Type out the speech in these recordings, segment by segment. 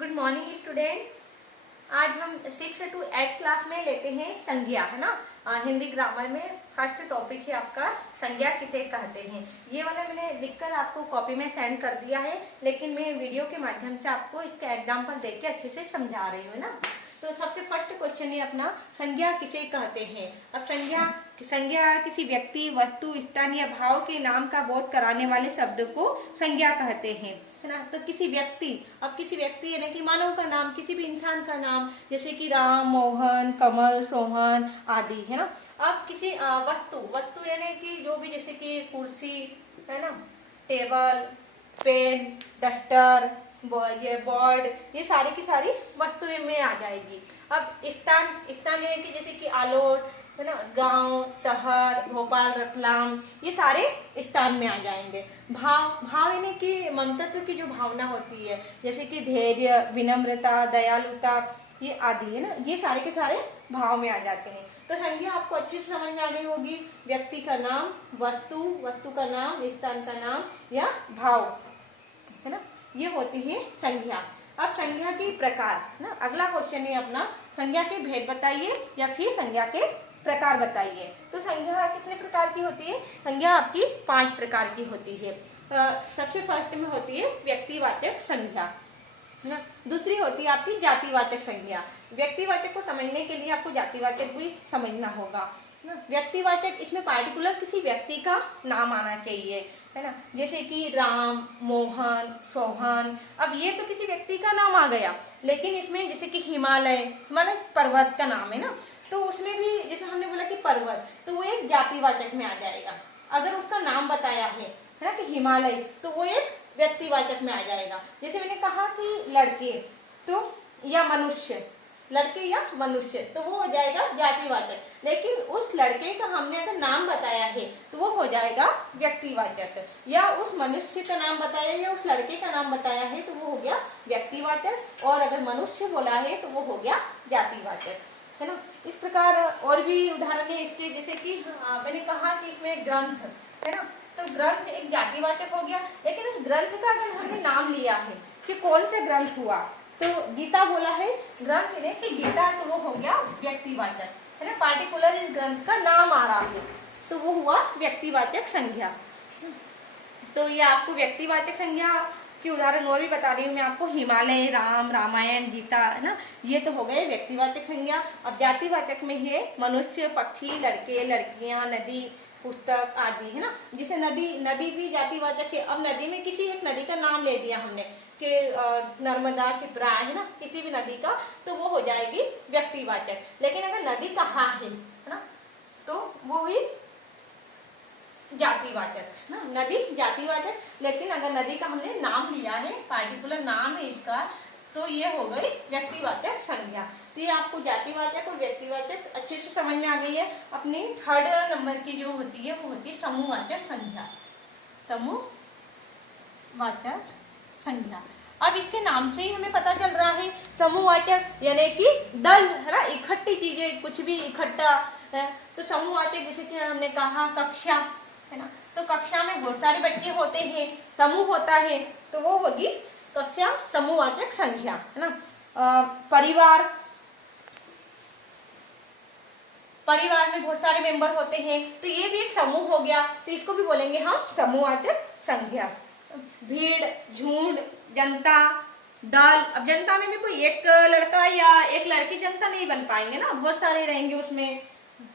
Good morning student. आज हम 6 to 8 class में लेते हैं संज्ञा, है ना। हिंदी ग्रामर में फर्स्ट टॉपिक है आपका संज्ञा किसे कहते हैं। ये वाला मैंने लिखकर आपको कॉपी में सेंड कर दिया है, लेकिन मैं वीडियो के माध्यम से आपको इसका एग्जाम्पल देके अच्छे से समझा रही हूँ ना। तो सबसे फर्स्ट क्वेश्चन है अपना, संज्ञा किसे कहते हैं। अब संज्ञा किसी व्यक्ति, वस्तु, स्थान या भाव के नाम का बोध कराने वाले शब्द को संज्ञा कहते हैं, है ना। तो किसी व्यक्ति यानी कि मानव का नाम, किसी भी इंसान का नाम, जैसे कि राम, मोहन, कमल, सोहन आदि, है ना। अब किसी वस्तु यानी कि जो भी, जैसे कि कुर्सी, है ना, टेबल, पेन, डस्टर, ये बोर्ड, ये सारी की सारी वस्तुएं में आ जाएगी। अब स्थान यानी कि जैसे कि आलोट, है ना, गांव, शहर, भोपाल, रतलाम, ये सारे स्थान में आ जाएंगे। भाव यानी कि ममतत्व की जो भावना होती है, जैसे कि धैर्य, विनम्रता, दयालुता, ये आदि, है ना, ये सारे के सारे भाव में आ जाते हैं। तो संज्ञा आपको अच्छे से समझ में आ गई होगी। व्यक्ति का नाम, वस्तु का नाम, स्थान का नाम या भाव, है ना, ये होती है संज्ञा। अब संज्ञा के प्रकार ना, अगला क्वेश्चन है अपना, संज्ञा के भेद बताइए या फिर संज्ञा के प्रकार बताइए। तो संज्ञा कितने प्रकार की होती है। संज्ञा आपकी 5 प्रकार की होती है। सबसे फर्स्ट में होती है व्यक्तिवाचक संज्ञा, है ना। दूसरी होती है आपकी जातिवाचक संज्ञा। व्यक्तिवाचक को समझने के लिए आपको जातिवाचक भी समझना होगा ना। व्यक्तिवाचक, इसमें पार्टिकुलर किसी व्यक्ति का नाम आना चाहिए, है ना, जैसे कि राम, मोहन, सोहन। अब ये तो किसी व्यक्ति का नाम आ गया, लेकिन इसमें जैसे कि हिमालय पर्वत का नाम है ना, तो उसमें भी जैसे हमने बोला कि पर्वत, तो वो एक जातिवाचक में आ जाएगा। अगर उसका नाम बताया है ना कि हिमालय, तो वो एक व्यक्तिवाचक में आ जाएगा। जैसे मैंने कहा कि लड़के तो या मनुष्य, लड़के या मनुष्य, तो वो हो जाएगा जातिवाचक। लेकिन उस लड़के का हमने अगर नाम बताया है तो वो हो जाएगा व्यक्तिवाचक, या उस मनुष्य का नाम बताया या उस लड़के का नाम बताया है तो वो हो गया व्यक्तिवाचक, और अगर मनुष्य बोला है तो वो हो गया जातिवाचक, है ना। इस प्रकार और भी उदाहरण है इसके, जैसे कि मैंने कहा कि इसमें ग्रंथ, है ना, तो ग्रंथ एक जातिवाचक हो गया। लेकिन उस ग्रंथ का अगर हमने नाम लिया है कि कौन सा ग्रंथ हुआ, तो गीता बोला है ग्रंथ ने कि गीता, तो वो हो गया व्यक्तिवाचक, है ना। पार्टिकुलर इस ग्रंथ का नाम आ रहा है तो वो हुआ व्यक्तिवाचक संज्ञा। तो ये आपको व्यक्तिवाचक संज्ञा की उदाहरण और भी बता रही हूँ मैं आपको, हिमालय, राम, रामायण, गीता, है ना, ये तो हो गए व्यक्तिवाचक संज्ञा। अब जातिवाचक में है मनुष्य, पक्षी, लड़के, लड़कियां, नदी, पुस्तक आदि, है ना। जैसे नदी भी जातिवाचक है। अब नदी में किसी एक नदी का नाम ले दिया हमने कि नर्मदा, शिप्रा, है ना, किसी भी नदी का, तो वो हो जाएगी व्यक्तिवाचक। लेकिन अगर नदी कहाँ है ना, तो वो हुई जातिवाचक ना। नदी जातिवाचक, लेकिन अगर नदी का हमने नाम लिया है, पार्टिकुलर नाम है इसका, तो ये हो गई व्यक्तिवाचक संज्ञा। तो ये आपको जातिवाचक और व्यक्तिवाचक अच्छे से समझ में आ गई है। अपनी थर्ड नंबर की जो होती है वो होती है समूहवाचक संज्ञा। समूहवाचक संज्ञा, अब इसके नाम से ही हमें पता चल रहा है समूहवाचक यानी कि दल, है ना, इकट्ठी चीजें, कुछ भी इकट्ठा है। तो समूहवाचक जैसे कि हमने कहा कक्षा, है ना, तो कक्षा में बहुत सारे बच्चे होते हैं, समूह होता है, तो वो होगी कक्षा समूहवाचक संज्ञा, है ना। परिवार में बहुत सारे मेंबर होते हैं, तो ये भी एक समूह हो गया, तो इसको भी बोलेंगे हम समूहवाचक संज्ञा। भीड़, झुंड, जनता, दल। अब जनता में भी कोई एक लड़का या एक लड़की जनता नहीं बन पाएंगे ना, बहुत सारे रहेंगे उसमें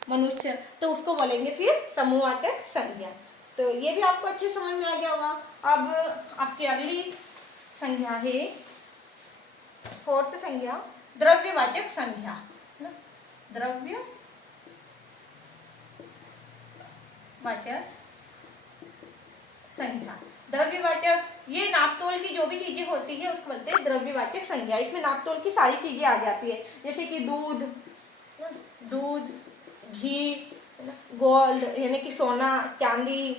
मनुष्य, तो उसको बोलेंगे फिर समूहवाचक संज्ञा। तो ये भी आपको अच्छे समझ में आ गया होगा। अब आपकी अगली संज्ञा है फोर्थ संज्ञा, द्रव्यवाचक संज्ञा, द्रव्यवाचक संज्ञा। द्रव्यवाचक, ये नापतोल की जो भी चीजें होती है उसको बोलते हैं द्रव्यवाचक संज्ञा। इसमें नापतोल की सारी चीजें आ जाती है, जैसे कि दूध, घी, गोल्ड यानी कि सोना, चांदी,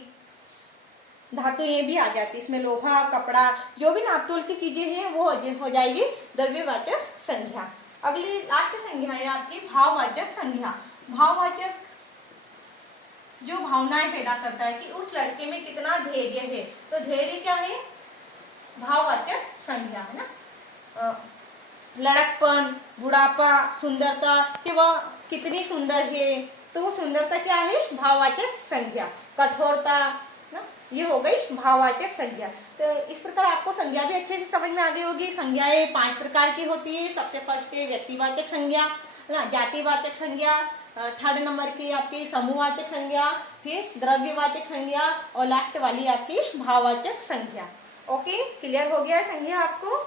धातु, ये भी आ जाती है इसमें, लोहा, कपड़ा, जो भी नापतोल की चीजें हैं वो हो जाएगी द्रव्यवाचक संज्ञा। अगली लास्ट संज्ञा है आपकी भाववाचक संज्ञा। भाववाचक जो भावनाएं पैदा करता है कि उस लड़के में कितना धैर्य है, तो धैर्य क्या है, भाववाचक संज्ञा, है ना। लड़कपन, बुढ़ापा, सुंदरता कि वह कितनी सुंदर है, तो वो सुंदरता क्या है, भाववाचक संज्ञा। कठोरता ना, ये हो गई भाववाचक संज्ञा। तो इस प्रकार आपको संज्ञा भी अच्छे से समझ में आ गई होगी। संज्ञाएं 5 प्रकार की होती है। सबसे फर्स्ट है व्यक्तिवाचक संज्ञा, है ना, जातिवाचक संज्ञा, थर्ड नंबर की आपकी समूहवाचक संज्ञा, फिर द्रव्यवाचक संज्ञा और लास्ट वाली आपकी भाववाचक संज्ञा। ओके, क्लियर हो गया संज्ञा आपको।